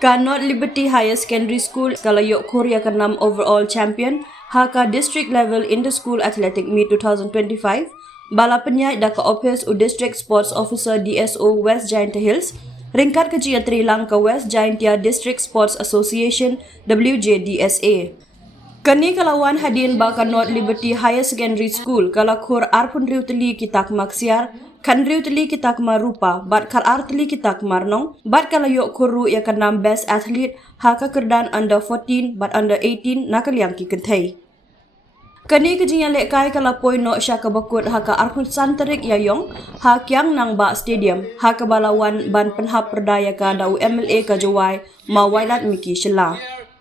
Not Liberty Higher Secondary School kalayok Korea ke-6 overall champion haka district level inter-school athletic meet 2025 bala penyai da ka-office u district sports officer DSO West Giant Hills ringkat kejia trilang ke West Giantia District Sports Association WJDSA. Kani kalawan hadin baka Not Liberty Higher Secondary School kalakur arpun riu teli kitak maksiar kan riu teli kitak marupa bat kal ar teli kitak marnong bat kalayok kuru ya kanam best athlete haka kerdan under 14 bat under 18 nakaliang ki kentai. Kani kejinya lekai kalapoi no syaka bakut haka arpun santerik yayong hakyang nang ba stadium haka balawan ban penhap perdaya ka dau MLA ka jawai mawailat miki Syllad.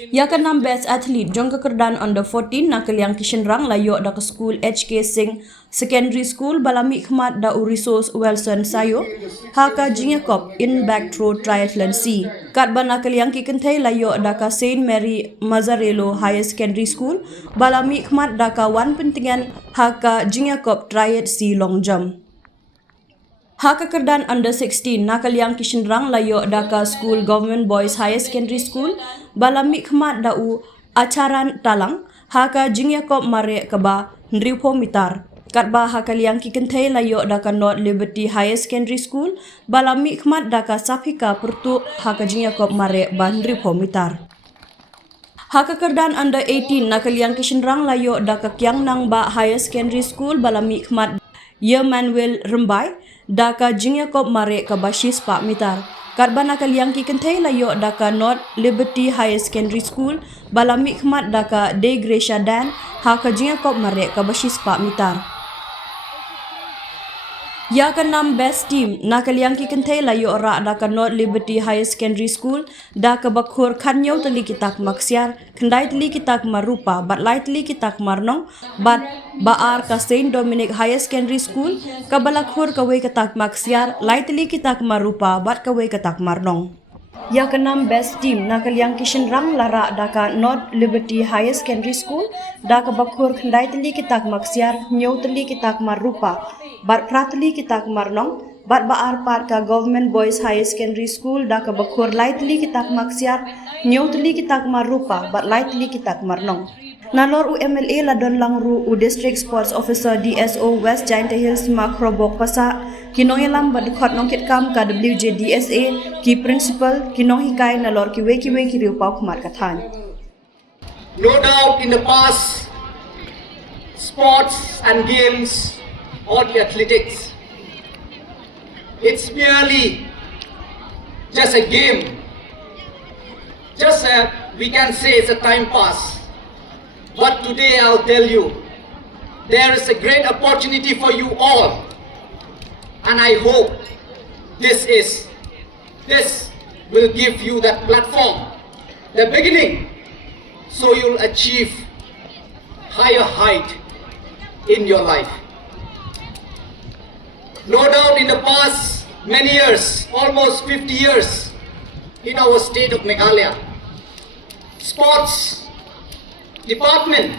Ya ke-6 best athlete jong kekerdan under 14 nakaliang kisenrang layok da ke school HK Singh Secondary School balami khmat da resource Wilson Sayo haka Jacob in back throw triathlon C. Kat ban nakaliang ki kentai layok da ka Saint Mary Mazzarello Higher Secondary School balami khmat da ka wan pentingan haka Jacob triat C long jump. Haka kerdan under 16 nakaliang kisenrang layok daka school government boys higher secondary school balami khmat dau acaran talang haka Jacob mare keba nripo mitar katba haka liang kikentai layok daka Not Liberty Higher Secondary School balami khmat daka Safika pertu haka Jacob mare ban nripo mitar. Haka kerdan under 18 nakaliang kisenrang layok daka Kiang Nang Ba Higher Secondary School balami khmat Ye Manuel Rembai daka Jacob mare ka Bashis Pak Mitar. Katba nakaliang ki kentai layok daka Not Liberty Higher Secondary School balami khmat daka De Gracia Dan haka Jacob mare ka Bashis Pak Mitar. Ya ke-6 best team nakaliang ki kentai layok ra daka Not Liberty Higher Secondary School daka bakur kanyau teli kitak maksiar kendai teli kitak marupa bat lai teli kitak marnong bat baar ka Saint Dominic Higher Secondary School ka balakur kawai kitak maksiar lai teli kitak marupa bat kawai kitak marnong. Ya ke-6 best team nakaliang kisenrang lara daka Not Liberty Higher Secondary School daka bakur kendai teli kitak maksiar nyau teli kitak marupa bat prateli kitak marnong bat baar part ka Government Boys Higher Secondary School daka bakur lai teli kitak maksiar nyau teli kitak marupa bat lai teli kitak marnong. Nalor UMLA ladon langru u District Sports Officer DSO West Giant Hills makrobok pasa kinong yalam badukot nongkit kam ka WJDSA ki principal kinong hikai nalor kiwe ki riu pau khmat kathan. No doubt in the past, sports and games or the athletics, it's merely just a game. We can say it's a time pass. But today I'll tell you, there is a great opportunity for you all. And I hope this will give you that platform, the beginning, so you'll achieve higher height in your life. No doubt in the past many years, almost 50 years in our state of Meghalaya, sports department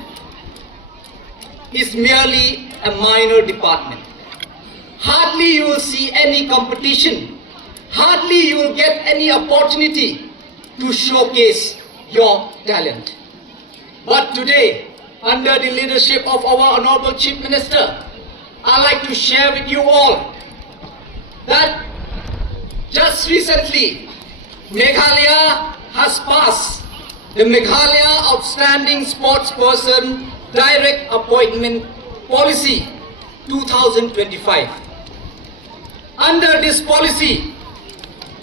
is merely a minor department. Hardly you will see any competition. Hardly you will get any opportunity to showcase your talent. But today, under the leadership of our Honorable Chief Minister, I'd like to share with you all that just recently, Meghalaya has passed the Meghalaya Outstanding Sportsperson Direct Appointment Policy 2025. Under this policy,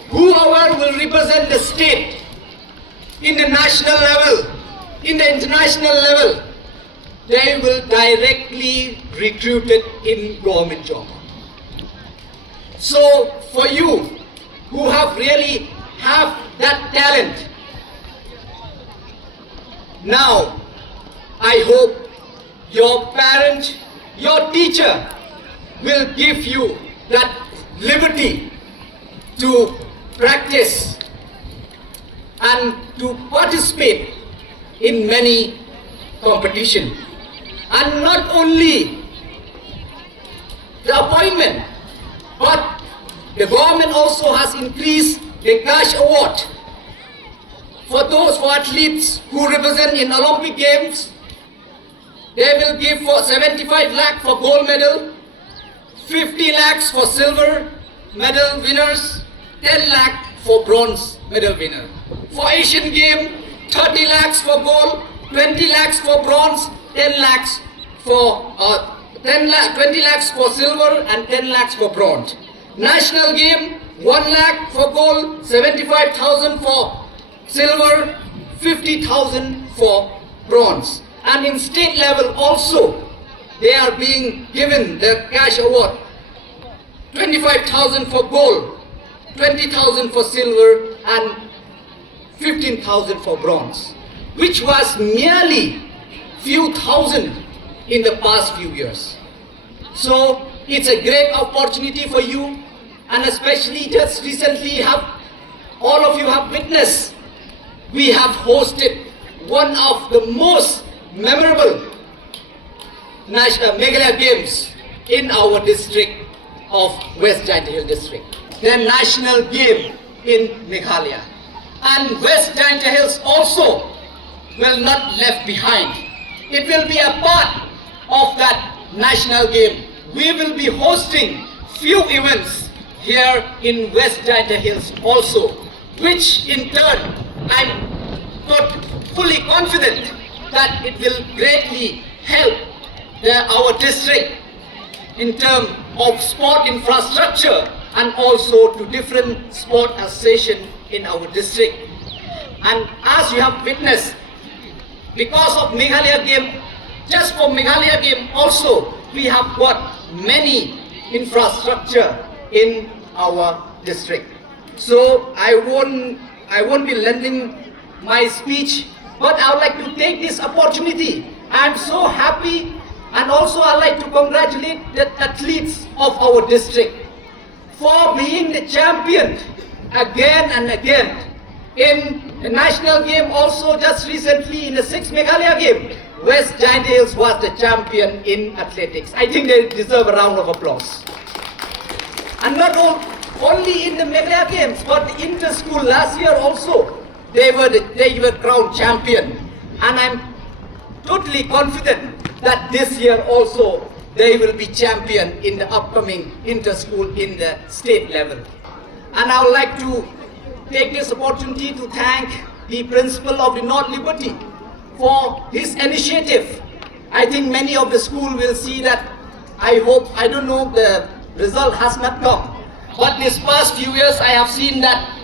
whoever will represent the state in the national level, in the international level, they will directly recruited in government job. So for you who really have that talent, now I hope your parent, your teacher will give you that liberty to practice and to participate in many competition. And not only the appointment, but the government also has increased the cash award For those for athletes who represent in Olympic Games, they will give for 75 lakh for gold medal, 50 lakhs for silver medal winners, 10 lakh for bronze medal winner. For Asian Game, 30 lakhs for gold, 20 lakhs for bronze, 10 lakhs for 20 lakhs for silver and 10 lakhs for bronze. National Game, 1 lakh for gold, 75,000 for silver, 50,000 for bronze. And in state level also, they are being given the cash award, 25,000 for gold, 20,000 for silver and 15,000 for bronze, which was merely few thousand in the past few years. So it's a great opportunity for you, and especially just recently all of you have witnessed, we have hosted one of the most memorable Meghalaya Games in our district of West Giant Hill district, the national game in Meghalaya. And West Giant Hills also will not left behind. It will be a part of that national game. We will be hosting few events here in West Giant Hills also, which in turn I'm fully confident that it will greatly help our district in terms of sport infrastructure and also to different sport associations in our district. And as you have witnessed, because of Meghalaya game, just for Meghalaya game also, we have got many infrastructure in our district. So I won't be lending my speech, but I would like to take this opportunity. I'm so happy, and also I'd like to congratulate the athletes of our district for being the champion again and again. In the national game also just recently in the 6th Meghalaya game, West Giant Hills was the champion in athletics. I think they deserve a round of applause. And not only in the Meghalaya games, but the inter-school last year also, they were crowned champion. And I'm totally confident that this year also they will be champion in the upcoming inter-school in the state level. And I would like to take this opportunity to thank the principal of the North Liberty for his initiative. I think many of the school will see that. I don't know, the result has not come. But this past few years I have seen that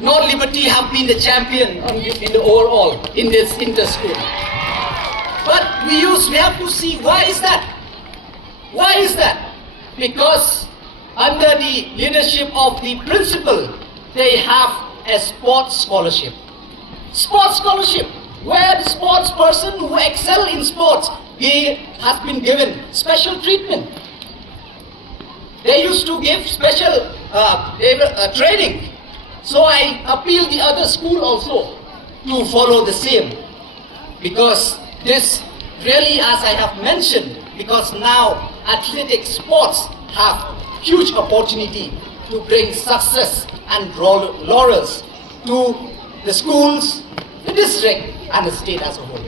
North Liberty have been the champion in the overall in this inter-school. But we have to see why is that? Why is that? Because under the leadership of the principal, they have a sports scholarship. Sports scholarship, where the sports person who excel in sports has been given special treatment. They used to give special training. So I appeal the other school also to follow the same. Because this really, as I have mentioned, because now athletic sports have huge opportunity to bring success and laurels to the schools, the district and the state as a whole.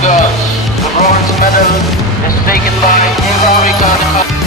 The bronze medal is taken by Meghalaya.